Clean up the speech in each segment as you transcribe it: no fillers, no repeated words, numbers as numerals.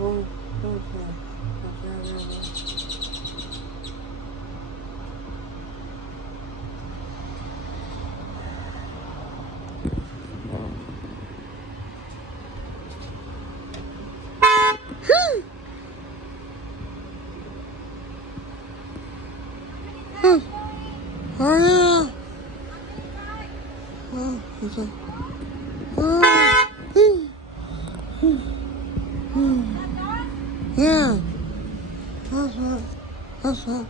Oh, okay. Oh yeah. Oh, okay. Yeah. That's right. That's right.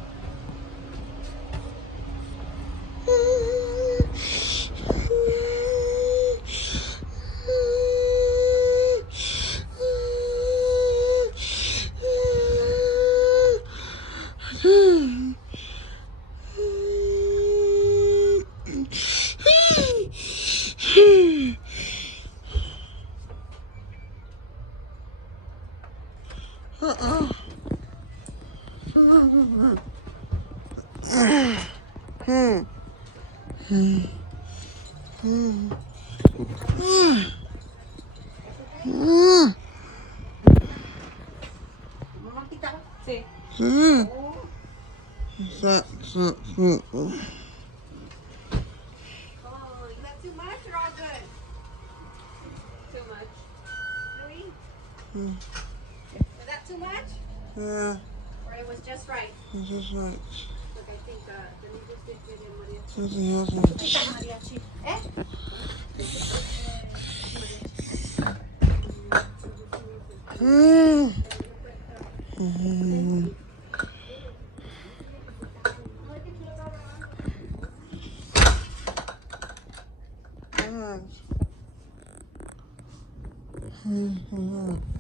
Uh-oh. Sí. Oh, Oh, is that too much or all good? Too much. Really? Was that too much? yeah, Or it was just right? it's just like Look, I think the needles did fit in mariachi. something else. I think mariachi. Eh? Mm. Mm. Mm. Mm.